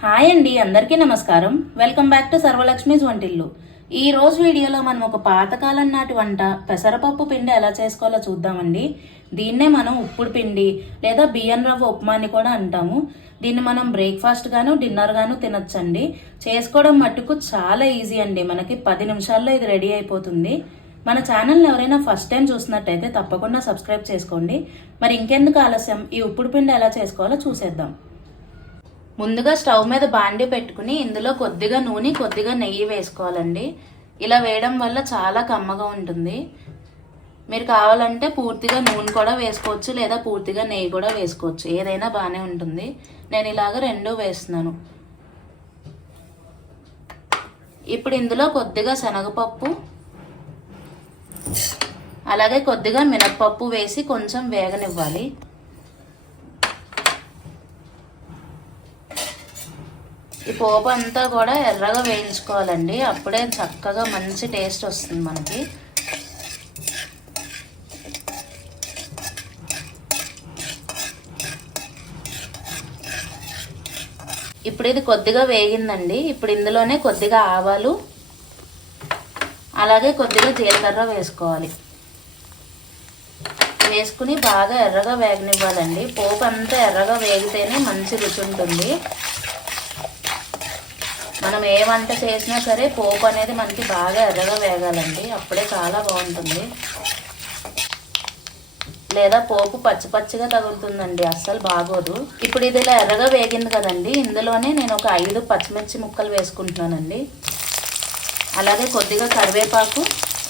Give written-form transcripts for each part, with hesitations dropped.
Hi అండి, అందరికీ నమస్కారం. వెల్కమ్ బ్యాక్ టు సర్వలక్ష్మీస్ వంటిల్లు. ఈ రోజు వీడియోలో మనం ఒక పాతకాలం నాటి వంట పెసరపప్పు పిండి ఎలా చేసుకోవాలో చూద్దామండి. దీన్నే మనం ఉప్పుడు పిండి లేదా బియ్యం రవ్వ ఉప్మా అని కూడా అంటాము. దీన్ని మనం బ్రేక్ఫాస్ట్ గాను డిన్నర్ గాను తినొచ్చండి. చేసుకోవడం మట్టుకు చాలా ఈజీ అండి. మనకి 10 నిమిషాల్లో ఇది రెడీ అయిపోతుంది. మన ఛానల్ని ఎవరైనా ఫస్ట్ టైం చూసినట్టయితే తప్పకుండా సబ్స్క్రైబ్ చేసుకోండి. మరి ఇంకెందుకు ఆలస్యం, ఈ ఉప్పుడు పిండి ఎలా చేసుకోవాలో చూసేద్దాం. ముందుగా స్టవ్ మీద బాండి పెట్టుకుని ఇందులో కొద్దిగా నూనె కొద్దిగా నెయ్యి వేసుకోవాలండి. ఇలా వేయడం వల్ల చాలా కమ్మగా ఉంటుంది. మీరు కావాలంటే పూర్తిగా నూనె కూడా వేసుకోవచ్చు, లేదా పూర్తిగా నెయ్యి కూడా వేసుకోవచ్చు, ఏదైనా బాగానే ఉంటుంది. నేను ఇలాగ రెండూ వేస్తున్నాను. ఇప్పుడు ఇందులో కొద్దిగా శనగపప్పు అలాగే కొద్దిగా మినప్పప్పు వేసి కొంచెం వేగనివ్వాలి. ఈ పోపు అంతా కూడా ఎర్రగా వేయించుకోవాలండి. అప్పుడే చక్కగా మంచి టేస్ట్ వస్తుంది మనకి. ఇప్పుడు ఇది కొద్దిగా వేగిందండి. ఇప్పుడు ఇందులోనే కొద్దిగా ఆవాలు అలాగే కొద్దిగా జీలకర్ర వేసుకోవాలి. వేసుకుని బాగా ఎర్రగా వేగనివ్వాలండి. పోపు అంతా ఎర్రగా వేగితేనే మంచి రుచి ఉంటుంది. మనం ఏ వంట చేసినా సరే పోపు అనేది మనకి బాగా ఎర్రగా వేగాలండి, అప్పుడే చాలా బాగుంటుంది. లేదా పోపు పచ్చి పచ్చిగా తగులుతుందండి, అస్సలు బాగోదు. ఇప్పుడు ఇది ఇలా ఎర్రగా వేగింది కదండి, ఇందులోనే నేను ఒక 5 పచ్చిమిర్చి ముక్కలు వేసుకుంటున్నానండి. అలాగే కొద్దిగా కరివేపాకు,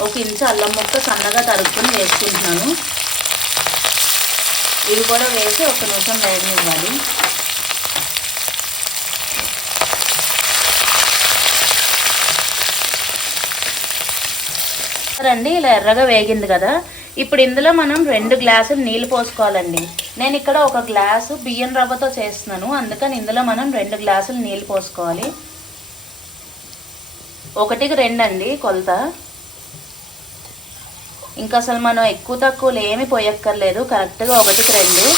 1 ఇంచు అల్లం ముక్క సన్నగా తరుక్కుని వేసుకుంటున్నాను. ఇవి కూడా వేసి 1 నిమిషం వేగనివ్వాలి. రండి, ఇలా ఎర్రగా వేగింది కదా. ఇప్పుడు ఇందులో మనం 2 గ్లాసులు నీళ్ళు పోసుకోవాలండి. నేను ఇక్కడ 1 గ్లాసు బియ్యం రవ్వతో చేస్తున్నాను, అందుకని ఇందులో మనం 2 గ్లాసులు నీళ్ళు పోసుకోవాలి. 1కి 2 అండి కొలత. ఇంకా అసలు మనం ఎక్కువ తక్కువలు ఏమి పోయక్కర్లేదు, కరెక్ట్గా 1కి 2.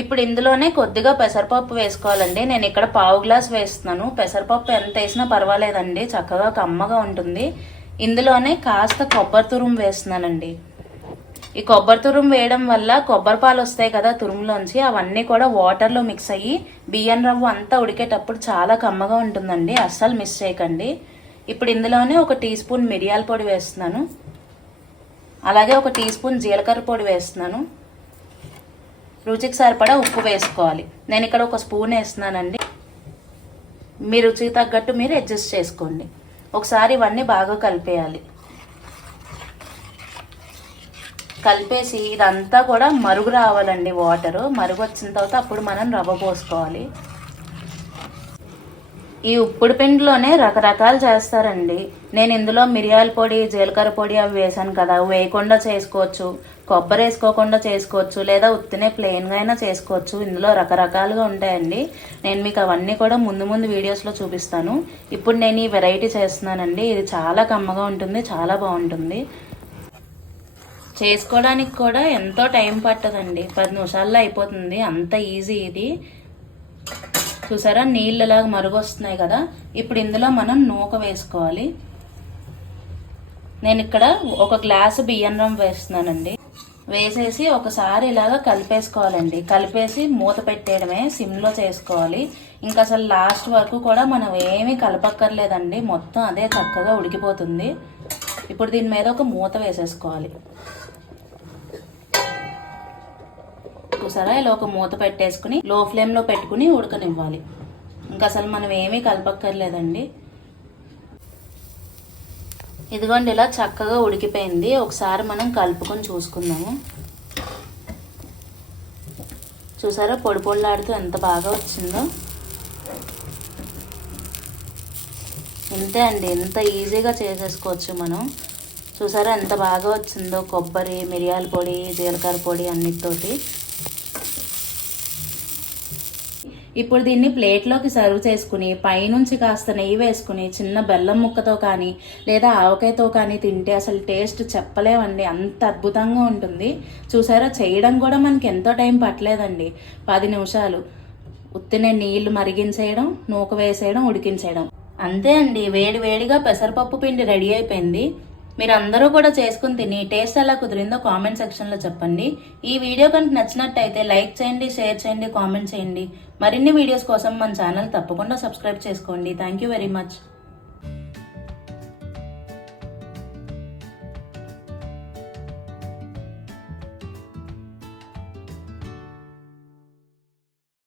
ఇప్పుడు ఇందులోనే కొద్దిగా పెసరపప్పు వేసుకోవాలండి. నేను ఇక్కడ 1/2 గ్లాస్ వేస్తున్నాను. పెసరపప్పు ఎంత వేసినా పర్వాలేదండి, చక్కగా కమ్మగా ఉంటుంది. ఇందులోనే కాస్త కొబ్బరి తురుము వేస్తున్నానండి. ఈ కొబ్బరి తురుము వేయడం వల్ల కొబ్బరి పాలు వస్తాయి కదా తురుములోంచి, అవన్నీ కూడా వాటర్లో మిక్స్ అయ్యి బియ్యం రవ్వ అంతా ఉడికేటప్పుడు చాలా కమ్మగా ఉంటుందండి, అస్సలు మిస్ చేయకండి. ఇప్పుడు ఇందులోనే 1 టీ స్పూన్ మిరియాల పొడి వేస్తున్నాను. అలాగే 1 టీ స్పూన్ జీలకర్ర పొడి వేస్తున్నాను. రుచికి సరిపడా ఉప్పు వేసుకోవాలి. నేను ఇక్కడ 1 స్పూన్ వేస్తున్నానండి. మీ రుచికి తగ్గట్టు మీరు అడ్జస్ట్ చేసుకోండి. ఒకసారి ఇవన్నీ బాగా కలిపేయాలి. కలిపేసి ఇదంతా కూడా మరుగు రావాలండి, వాటరు మరుగు వచ్చిన తర్వాత అప్పుడు మనం రవ్వ పోసుకోవాలి. ఈ ఉప్పుడు పిండిలోనే రకరకాలు చేస్తారండి. నేను ఇందులో మిరియాల పొడి జీలకర్ర పొడి అవి వేసాను కదా, వేయకుండా చేసుకోవచ్చు, కొబ్బరి వేసుకోకుండా చేసుకోవచ్చు, లేదా ఉత్తినే ప్లెయిన్గా అయినా చేసుకోవచ్చు. ఇందులో రకరకాలుగా ఉంటాయండి. నేను మీకు అవన్నీ కూడా ముందు వీడియోస్లో చూపిస్తాను. ఇప్పుడు నేను ఈ వెరైటీ చేస్తున్నానండి. ఇది చాలా కమ్మగా ఉంటుంది, చాలా బాగుంటుంది. చేసుకోవడానికి కూడా ఎంతో టైం పట్టదండి, 10 నిమిషాల్లో అయిపోతుంది, అంత ఈజీ ఇది. చూసారా, నీళ్ళలాగా మరుగు వస్తున్నాయి కదా. ఇప్పుడు ఇందులో మనం నూక వేసుకోవాలి. నేను ఇక్కడ 1 గ్లాసు బియ్యం రవ్వ వేస్తున్నానండి. వేసేసి ఒకసారి ఇలాగా కలిపేసుకోవాలండి. కలిపేసి మూత పెట్టేయడమే, సిమ్లో చేసుకోవాలి. ఇంకా అసలు లాస్ట్ వరకు కూడా మనం ఏమీ కలపక్కర్లేదండి, మొత్తం అదే చక్కగా ఉడికిపోతుంది. ఇప్పుడు దీని మీద ఒక మూత వేసేసుకోవాలి. చూసారా, ఇలా ఒక మూత పెట్టేసుకుని లో ఫ్లేమ్లో పెట్టుకుని ఉడకనివ్వాలి. ఇంకా అసలు మనం ఏమీ కలపక్కర్లేదండి. ఇదిగోండి, ఇలా చక్కగా ఉడికిపోయింది. ఒకసారి మనం కలుపుకొని చూసుకుందాము. చూసారా, పొడి పొడిలాడుతూ ఎంత బాగా వచ్చిందో. ఇంతే అండి, ఎంత ఈజీగా చేసేసుకోవచ్చు మనం. చూసారా ఎంత బాగా వచ్చిందో, కొబ్బరి మిరియాల పొడి జీలకర్ర పొడి అన్నిటితోటి. ఇప్పుడు దీన్ని ప్లేట్లోకి సర్వ్ చేసుకుని పైనుంచి కాస్త నెయ్యి వేసుకుని చిన్న బెల్లం ముక్కతో కానీ లేదా ఆవకాయతో కానీ తింటే అసలు టేస్ట్ చెప్పలేమండి, అంత అద్భుతంగా ఉంటుంది. చూసారా, చేయడం కూడా మనకి ఎంతో టైం పట్టలేదండి, 10 నిమిషాలు. ఉత్తినే నీళ్లు మరిగించేయడం, నూక వేసేయడం, ఉడికించేయడం, అంతే అండి. వేడి వేడిగా పెసరపప్పు పిండి రెడీ అయిపోయింది. మీరు అందరూ కూడా చేసుకుని తిని టేస్ట్ ఎలా కుదిరిందో కామెంట్ సెక్షన్లో చెప్పండి. ఈ వీడియో కనుక నచ్చినట్టయితే లైక్ చేయండి, షేర్ చేయండి, కామెంట్ చేయండి. మరిన్ని వీడియోస్ కోసం మన ఛానల్ తప్పకుండా సబ్స్క్రైబ్ చేసుకోండి. Thank you very much.